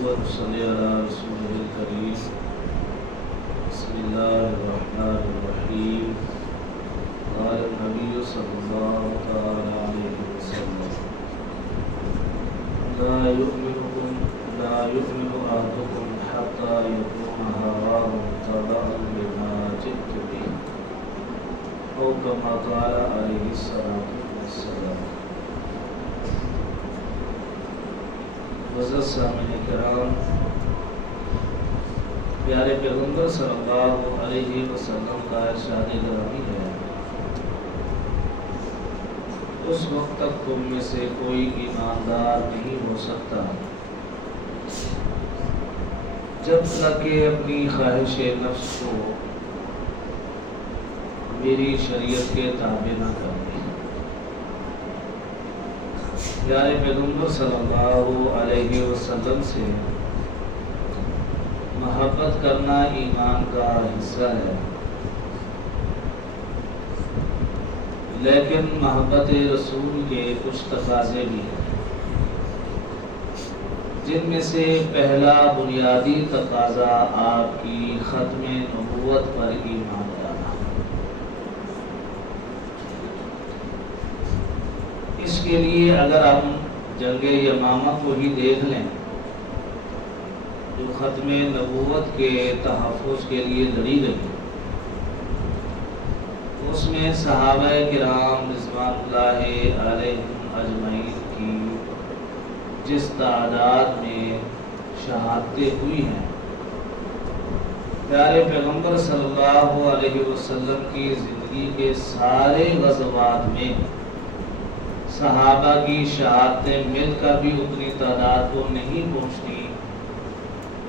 ونصلي على رسوله الكريم. بسم الله الرحمن الرحيم. قال النبي صلى الله تعالى عليه وسلم: لا يؤمن أحدكم حتى يكون هواه تبعا لما جئت به، أو كما قال عليه الصلاة والسلام. معزز سامعین کرام، پیارے پیغمبر صلی اللہ علیہ وسلم کا ارشاد گرامی ہے: اس وقت تک تم میں سے کوئی ایماندار نہیں ہو سکتا جب تک کہ اپنی خواہش نفس کو میری شریعت کے تابع نہ کر دے۔ پیارے پیغمبر صلی اللہ علیہ وسلم سے محبت کرنا ایمان کا حصہ ہے، لیکن محبت رسول کے کچھ تقاضے بھی ہیں، جن میں سے پہلا بنیادی تقاضا آپ کی ختم نبوت پر ایمان لانا۔ اس کے لیے اگر ہم جنگ یمامہ کو ہی دیکھ لیں جو ختم نبوت کے تحفظ کے لیے لڑی گئی، اس میں صحابہ کرام رضوان اللہ علیہم اجمعین کی جس تعداد میں شہادتیں ہوئی ہیں، پیارے پیغمبر صلی اللہ علیہ وسلم کی زندگی کے سارے غزوات میں صحابہ کی شہادتیں مل کر بھی اتنی تعداد کو نہیں پہنچتی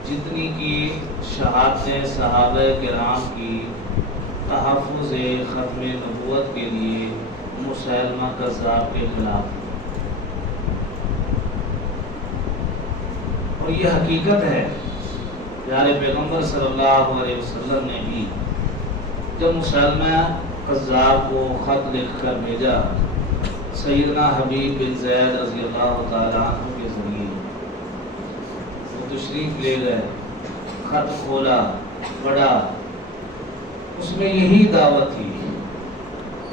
جتنی کی شہادتیں صحابہ کرام کی تحفظ ختم نبوت کے لیے مسیلمہ کذاب کے خلاف۔ اور یہ حقیقت ہے، پیارے پیغمبر صلی اللہ علیہ وسلم نے بھی جب مسیلمہ کذاب کو خط لکھ کر بھیجا سیدنا حبیب بن زید رضی اللہ تعالیٰ عنہ کے ذریعے، وہ تشریف لے گئے، خط کھولا، پڑھا، اس میں یہی دعوت تھی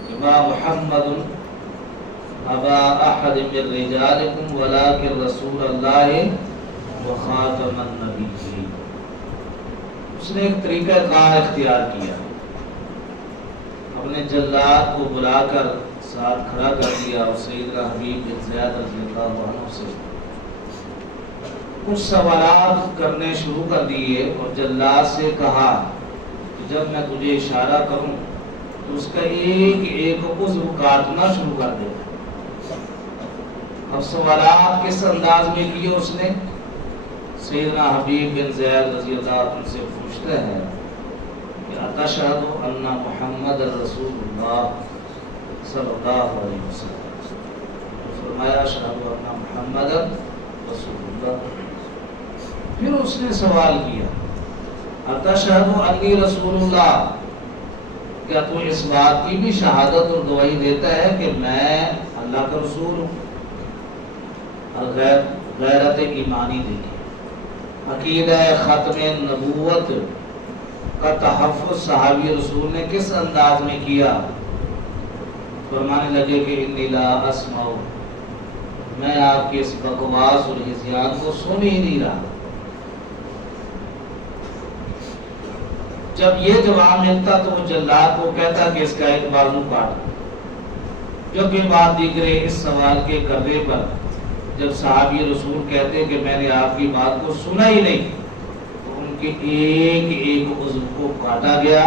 کہ ما محمد ابا احد من رجالکم ولکن رسول اللہ وخاتم النبیین۔ اس نے ایک طریقہ کار اختیار کیا، اپنے جلاد کو بلا کر ساتھ کھڑا کر دیا اور سیدنا حبیب بن زید رضی اللہ عنہ سے کچھ سوالات کرنے شروع کر دیے، اور جلاد سے کہا کہ جب میں تجھے اشارہ کروں تو اس کا ایک ایک عضو کاٹنا شروع کر دے۔ اب سوالات کس انداز میں کیے اس نے؟ سیدنا حبیب بن زید رضی اللہ عنہ سے پوچھتے ہیں کہ اتشہد ان محمد رسول اللہ صلی اللہ علیہ وسلم، فرمایا اشہد ان محمد رسول اللہ۔ پھر اس نے سوال کیا اتشہد انی رسول اللہ، کیا تو اس بات کی بھی شہادت اور گواہی دیتا ہے کہ میں اللہ کا رسول ہوں؟ اور غیرت ایمانی دیکھیں، عقیدہ ختم نبوت کا تحفظ صحابی رسول نے کس انداز میں کیا؟ فرمانے لگے کہ انی لا اسمع، میں آپ کے اس بکواس اور ہذیان کو سن ہی نہیں رہا۔ جب یہ جواب ملتا تو وہ جلاد کو کہتا کہ اس کا ایک بازو کاٹ۔ جب یہ بات دیگرے اس سوال کے کرنے پر جب صحابی رسول کہتے کہ میں نے آپ کی بات کو سنا ہی نہیں، تو ان کے ایک ایک عضو کو کاٹا گیا،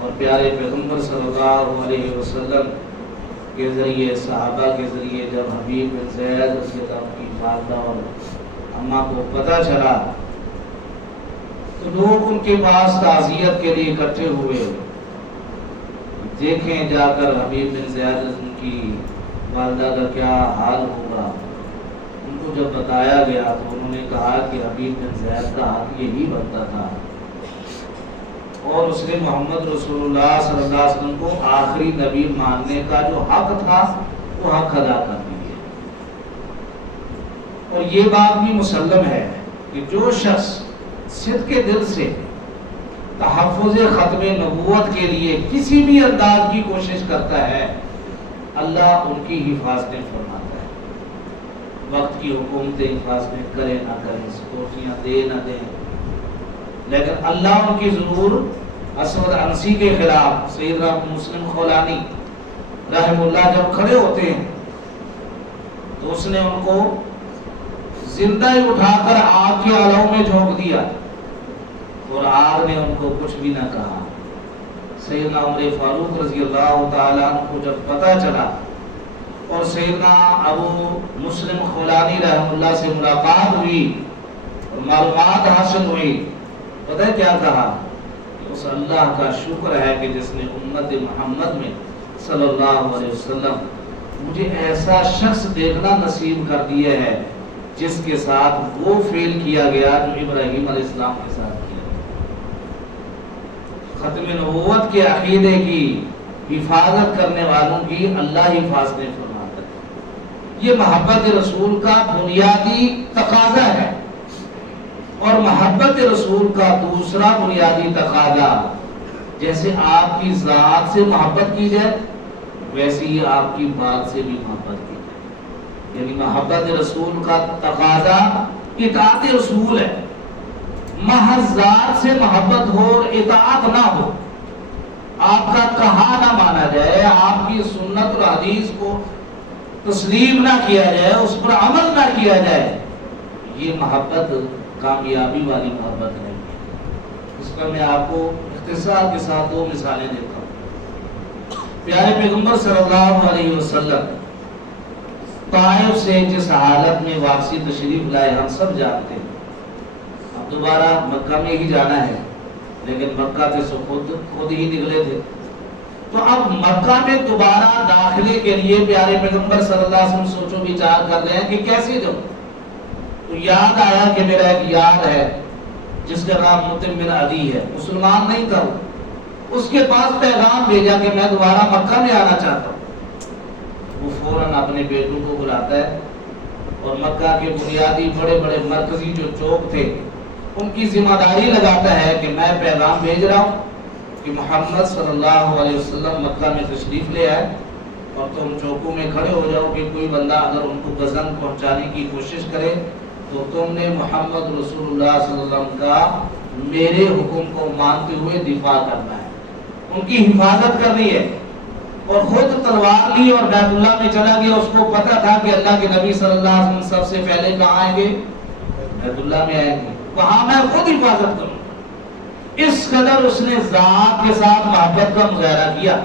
اور پیارے پیغمبر صلی اللہ علیہ وسلم کے ذریعے صحابہ کے ذریعے جب حبیب بن زید رضی اللہ عنہ کی والدہ اور اماں کو پتہ چلا تو لوگ ان کے پاس تعزیت کے لیے اکٹھے ہوئے، دیکھیں جا کر حبیب بن زید رضی اللہ عنہ کی والدہ کا کیا حال ہوگا۔ ان کو جب بتایا گیا تو انہوں نے کہا کہ حبیب بن زید کا حق یہی بنتا تھا، اور اس نے محمد رسول اللہ صلی اللہ علیہ وسلم کو آخری نبی ماننے کا جو حق تھا وہ حق ادا کر دیے۔ اور یہ بات بھی مسلم ہے کہ جو شخص صدق کے دل سے تحفظ ختم نبوت کے لیے کسی بھی انداز کی کوشش کرتا ہے اللہ ان کی حفاظتیں فرماتا ہے. وقت کی حکومتیں حفاظتیں کرے نہ کریں، سکورٹیاں دے نہ دیں، لیکن اللہ ان کی ضرور اسود انسی کے خلاف سیدنا مسلم خولانی رحم اللہ جب کھڑے ہوتے ہیں تو اس نے ان کو زندہ ہی اٹھا کر آگ کے آلوں میں جھونک دیا اور آگ نے ان کو کچھ بھی نہ کہا. سیدنا عمر فاروق رضی اللہ تعالیٰ عنہ کو جب پتہ چلا اور سیدنا ابو مسلم خولانی رحم اللہ سے ملاقات ہوئی اور معلومات حاصل ہوئی، پتہ ہے کیا کہا؟ کہ اس اللہ کا شکر ہے کہ جس نے امت محمد میں صلی اللہ علیہ وسلم مجھے ایسا شخص دیکھنا نصیب کر دیا ہے جس کے ساتھ وہ فعل کیا گیا جو ابراہیم علیہ السلام کے ساتھ کیا. ختم نبوت کے عقیدے کی حفاظت کرنے والوں کی اللہ حفاظتیں فرماتا ہے. یہ محبت رسول کا بنیادی تقاضا ہے، اور محبت رسول کا دوسرا بنیادی تقاضا جیسے آپ کی ذات سے محبت کی جائے ویسے ہی آپ کی بات سے بھی محبت کی جائے. یعنی محبت رسول کا تقاضا اطاعت رسول ہے. محض ذات سے محبت ہو اور اطاعت نہ ہو، آپ کا کہا نہ مانا جائے، آپ کی سنت اور حدیث کو تسلیم نہ کیا جائے، اس پر عمل نہ کیا جائے، یہ محبت کامیابی والی محبت ہے. اس پر میں آپ کو اختصار کے ساتھ دو مثالیں دیتا ہوں. پیارے پیغمبر صلی اللہ علیہ وسلم طائف سے جس حالت میں واپسی تشریف لائے ہم سب جانتے ہیں. اب دوبارہ مکہ میں ہی جانا ہے، لیکن مکہ سے خود ہی نکلے تھے. تو اب مکہ میں دوبارہ داخلے کے لیے پیارے پیغمبر صلی اللہ علیہ وسلم سوچو بچار کر رہے ہیں کہ کیسے جاؤں. تو یاد آیا کہ میرا ایک یار ہے جس کا نام مطعم بن عدی ہے، مسلمان نہیں تھا. اس کے پاس پیغام بھیجا کہ میں دوبارہ مکہ میں آنا چاہتا ہوں. وہ فوراً اپنے بیٹوں کو بلاتا ہے اور مکہ کے بنیادی بڑے بڑے مرکزی جو چوک تھے ان کی ذمہ داری لگاتا ہے کہ میں پیغام بھیج رہا ہوں کہ محمد صلی اللہ علیہ وسلم مکہ میں تشریف لے آئے اور تم چوکوں میں کھڑے ہو جاؤ کہ کوئی بندہ اگر ان کو غزن پہنچانے کی کوشش کرے تو تم نے محمد رسول اللہ صلی اللہ علیہ وسلم کا میرے حکم کو مانتے ہوئے دفاع کرنا ہے، ان کی حفاظت کرنی ہے. اور خود تلوار لی اور بیت اللہ میں چلا گیا. اس کو پتا تھا کہ اللہ کے نبی صلی اللہ علیہ وسلم سب سے پہلے کہاں آئیں گے؟ بیت اللہ میں آئیں گے، وہاں میں خود حفاظت کروں. اس قدر اس نے ذات کے ساتھ محبت کا مظاہرہ کیا.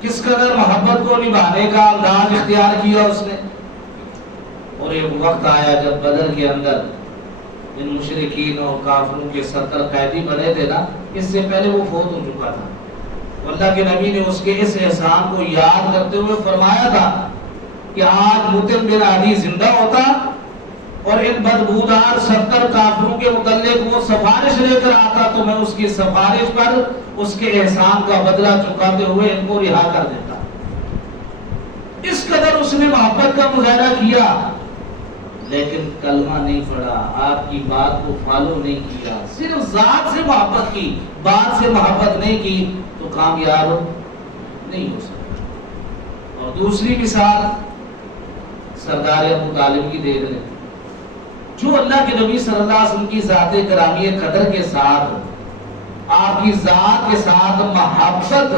کس قدر محبت کو نبھانے کا انداز اختیار کیا اس نے. اور ایک وقت آیا جب بدر کے اندر ان مشرکین اور کافروں کے 70 قیدی بنے تھے نا، اس سے پہلے وہ فوت ہو چکا تھا. اللہ کے نبی نے اس کے اس احسان کو یاد کرتے ہوئے فرمایا تھا کہ آج مطعم بن عدی زندہ ہوتا اور ان بدبودار 70 کافروں کے متعلق وہ سفارش لے کر آتا تو میں اس کی سفارش پر اس کے احسان کا بدلہ چکاتے ہوئے ان کو رہا کر دیتا. اس قدر اس نے محبت کا مظاہرہ کیا، لیکن کلمہ نہیں پڑھا، آپ کی بات کو فالو نہیں کیا، صرف ذات سے محبت کی، بات سے محبت نہیں کی تو کامیاب نہیں ہو سکتا. اور دوسری مثال سردار ابو طالب کی دیکھ لیں، جو اللہ کے نبی صلی اللہ علیہ وسلم کی ذات گرامی قدر کے ساتھ آپ کی ذات کے ساتھ محبت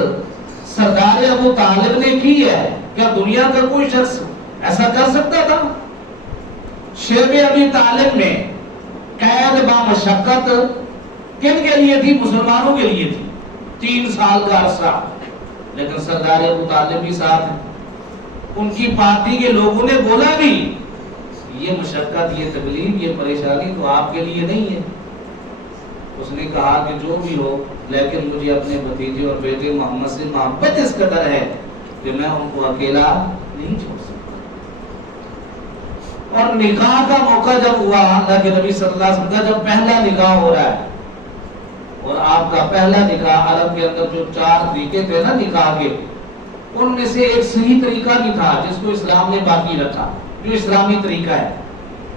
سردار ابو طالب نے کی ہے. کیا دنیا کا کوئی شخص ایسا کر سکتا تھا؟ شیب ابی طالب میں قید با مشقت کن کے لیے تھی؟ مسلمانوں کے لیے تھی. 3 سال کا عرصہ، لیکن سردار ابو طالب بھی ساتھ ہیں. ان کی پارٹی کے لوگوں نے بولا بھی یہ مشقت، یہ تکلیف، یہ پریشانی تو آپ کے لیے نہیں ہے. اس نے کہا کہ جو بھی ہو، لیکن مجھے اپنے بھتیجے اور بیٹے محمد سے محبت اس قدر ہے کہ میں ان کو اکیلا نہیں چھوڑ سکتا. اور نکاح کا موقع جب ہوا، اللہ کے نبی صلی اللہ علیہ وسلم کا جب پہلا نکاح ہو رہا ہے، اور آپ کا پہلا نکاح عرب کے اندر جو 4 طریقے تھے نا نکاح کے، ان میں سے ایک صحیح طریقہ بھی تھا جس کو اسلام نے باقی رکھا، جو اسلامی طریقہ ہے.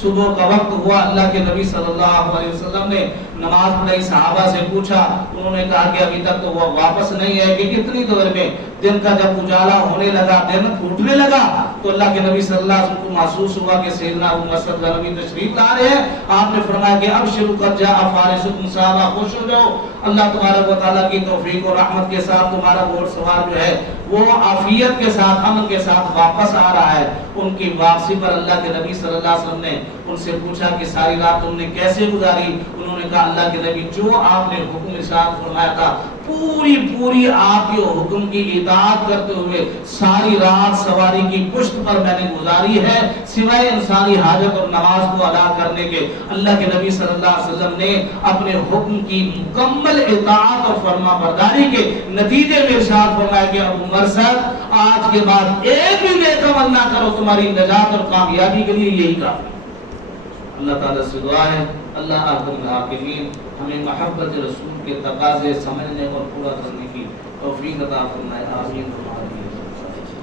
صبح کا وقت ہوا, اللہ کے نبی صلی اللہ علیہ وسلم نے نماز پڑھائی, صحابہ سے پوچھا, انہوں نے کہا کہ ابھی تک تو وہ واپس نہیں ہے. کہ کتنی دیر میں؟ دن کا جب اجالا ہونے لگا, دن پھوٹنے لگا, تو اللہ کے نبی صلی اللہ علیہ وسلم کو محسوس ہوا کہ سیدنا ابو مسعود غنوی تشریف لا رہے ہیں. آپ نے فرمایا کہ ابشروا قد جاء فارسکم, صحابہ خوش ہو جاؤ, اللہ تبارک و تعالیٰ کی توفیق اور رحمت کے ساتھ تمہارا گھوڑ سوار جو ہے وہ عافیت کے ساتھ, امن کے ساتھ واپس آ رہا ہے. ان کی واپسی پر اللہ کے نبی صلی اللہ علیہ وسلم نے ان سے پوچھا کہ ساری رات تم نے کیسے گزاری؟ انہوں نے کہا اللہ کے نبی جو آپ نے حکم ارشاد فرمایا تھا پوری آپ کے حکم کی اطاعت کرتے ہوئے ساری رات سواری کی پشت پر میں نے گزاری ہے, سوائے انسانی حاجت اور نماز کو ادا کرنے کے. اللہ کے نبی صلی اللہ علیہ وسلم نے اپنے حکم کی مکمل اطاعت اور فرما برداری کے نتیجے میں ارشاد فرمایا کہ ابو مرثد آج کے بعد ایک بھی نیک عمل نہ کرو, تمہاری نجات اور کامیابی کے لیے یہی کافی. اللہ تعالیٰ سے دعا ہے اللہ احکم الحاکمین ہمیں محبت رسول کے تقاضے سمجھنے اور پورا کرنے کی توفیق عطا فرمائے. آمین.